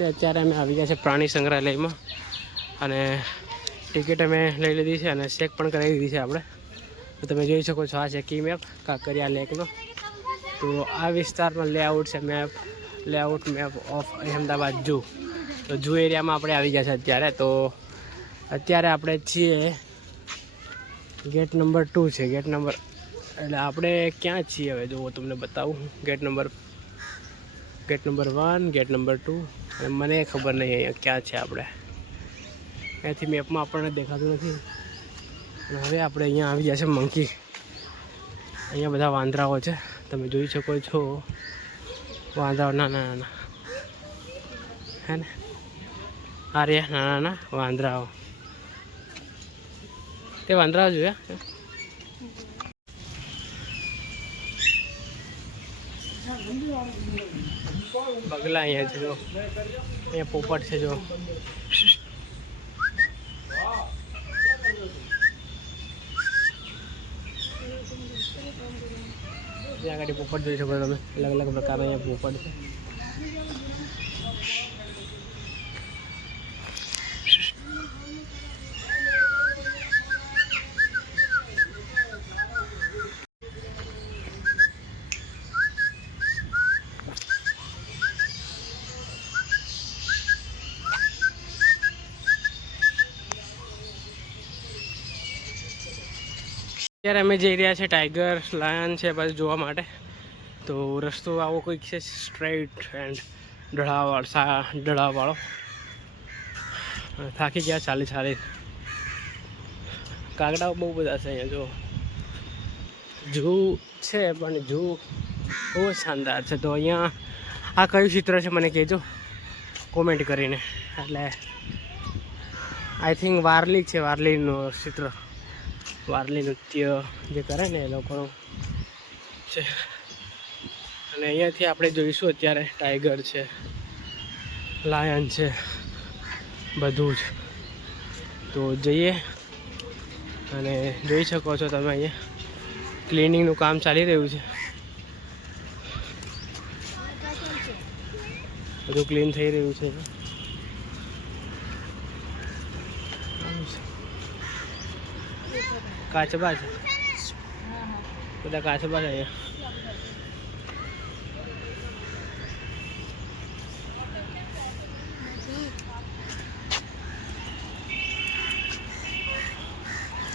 એટલે અત્યારે અમે આવી ગયા છે પ્રાણી સંગ્રહાલયમાં અને ટિકિટ અમે લઈ લીધી છે અને ચેક પણ કરાવી દીધી છે આપણે. તો તમે જોઈ શકો છો, આ છે કી મેપ કાંકરિયા લેકનો. તો આ વિસ્તારમાં layout map of Ahmedabad zoo. તો ઝૂ એરિયામાં આપણે આવી ગયા છે અત્યારે. તો અત્યારે આપણે છીએ ગેટ નંબર 2 છે. ગેટ નંબર એટલે આપણે ક્યાં છીએ હવે જો તમને બતાવું. ગેટ નંબર 1, ગેટ નંબર 2 અને મને ખબર નહીં અહીંયા ક્યાં છે આપણે. અહીંયાથી મેપમાં આપણને દેખાતું નથી. અને હવે આપણે અહીંયા આવી ગયા છે મંકી. અહીંયા બધા વાંદરાઓ છે, તમે જોઈ શકો છો. વાંદરાઓ નાના નાના હે ને, આ રહ્યા નાના નાના વાંદરાઓ. તે વાંદરાઓ જોયા. બગલા અહીંયા છે જો, અહીંયા પોપટ છે જો. ત્યાં આગળ પોપટ જોઈ શકો તમે, અલગ અલગ પ્રકારના અહીંયા પોપટ છે. અત્યારે અમે જઈ રહ્યા છીએ ટાઈગર, લાયન છે બધું જોવા માટે. તો રસ્તો આવો કંઈક છે, સ્ટ્રેટ એન્ડ ઢળાવવાળો. થાકી ગયા ચાલી. કાગડાઓ બહુ બધા છે અહીંયા જો. ઝૂ છે પણ ઝૂ બહુ શાનદાર છે. તો અહીંયા આ કયું ચિત્ર છે મને કહેજો કોમેન્ટ કરીને. એટલે આઈ થિંક વારલી છે, વારલીનું ચિત્ર. વારલી નૃત્ય જે કરે ને એ લોકોનું છે. અને અહીંયાથી આપણે જોઈશું અત્યારે ટાઈગર છે, લાયન છે, બધું જ. તો જઈએ અને જોઈ શકો છો તમે અહીંયા ક્લિનિંગનું કામ ચાલી રહ્યું છે. બધું ક્લીન થઈ રહ્યું છે. કાચબા છે બધા, કાચબા છે અહીંયા.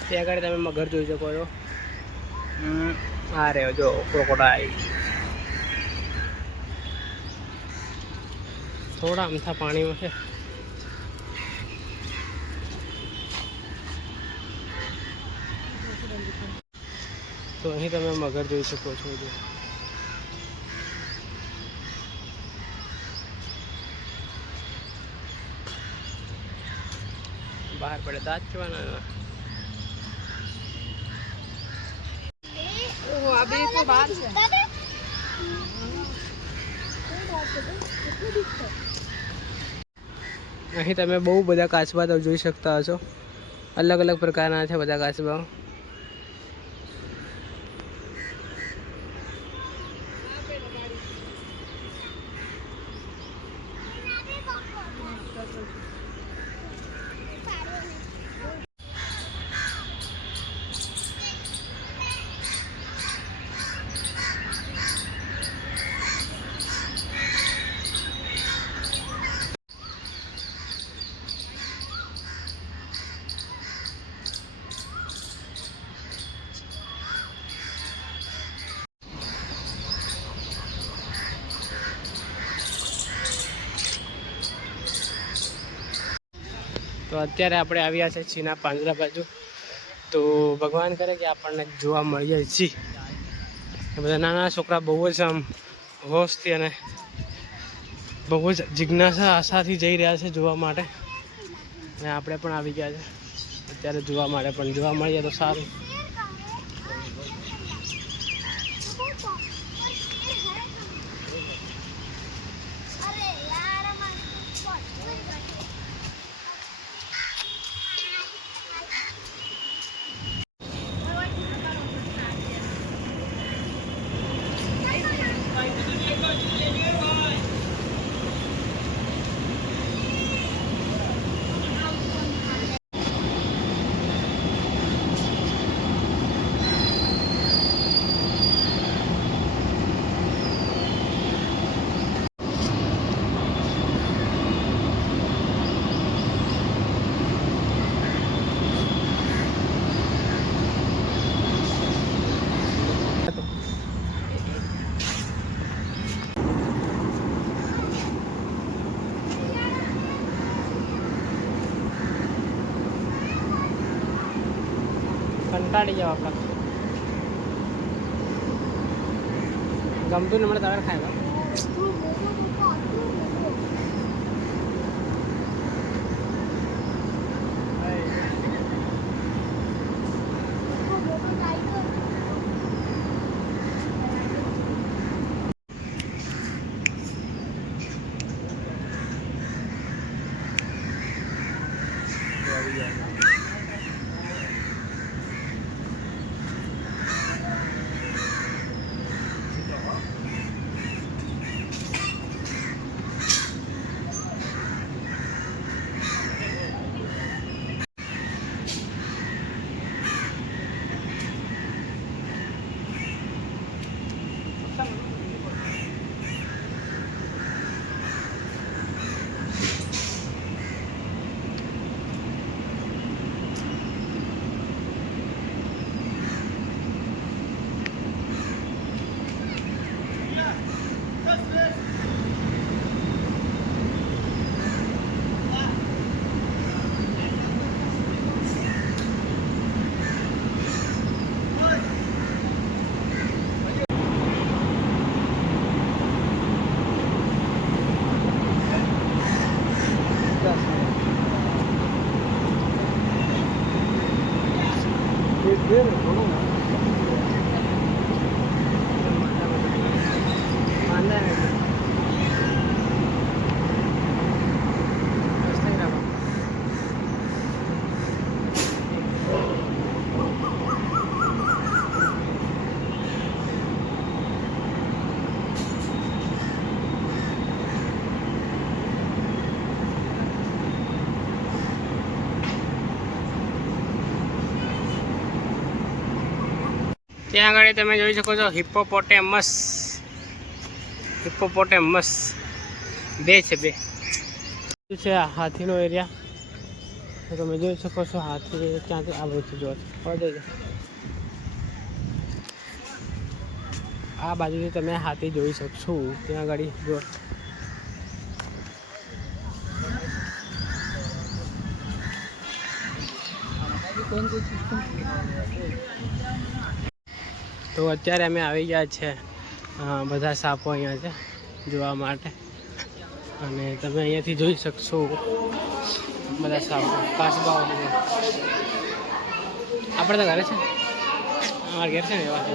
ત્યાં આગળ તમે મગર જોઈ શકો છો. આ રહ્યો જો ક્રોકોડાઇલ. થોડા અમથા પાણીમાં છે. તો અહીં તમે મગર જોઈ શકો છો. જો બહાર પડે દાંત કેવાના. અહીં તમે બહુ બધા કાચબા તો જોઈ શકતા હશો. અલગ અલગ પ્રકારના છે બધા કાચબા. તો અત્યારે આપણે આવ્યા છે ચીના પાંજરા બાજુ. તો ભગવાન કરે કે આપણને જોવા મળીએ છીએ. બધા નાના છોકરા બહુ જ આમ હોશથી અને બહુ જ જિજ્ઞાસા આશાથી જઈ રહ્યા છે જોવા માટે. અને આપણે પણ આવી ગયા છે અત્યારે જોવા માટે. પણ જોવા મળીએ તો સારું. કંટાળી જાવ આપણે ગમતું ને મને તારે ખાય ત્યાં આગળ તમે જોઈ શકો છો હિપ્પોપોટેમસ બે છે બે છે આ હાથીનો એરિયા તમે જોઈ શકો છો હાથી ક્યાંથી આવે છે જો આ બાજુથી તમે હાથી જોઈ શકશો ત્યાં આગળ જો તો અત્યારે અમે આવી ગયા છે બધા સાપો અહીંયા છે જોવા માટે અને તમે અહીંયાથી જોઈ શકશો બધા સાપો કાચબાઓ આપણે તો ઘરે છે અમારા ઘેર છે ને એવા છે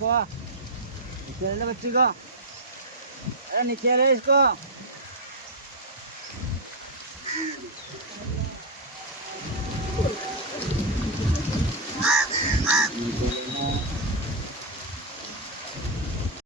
इसको नीचे ले बच्ची को, अरे नीचे ले इसको।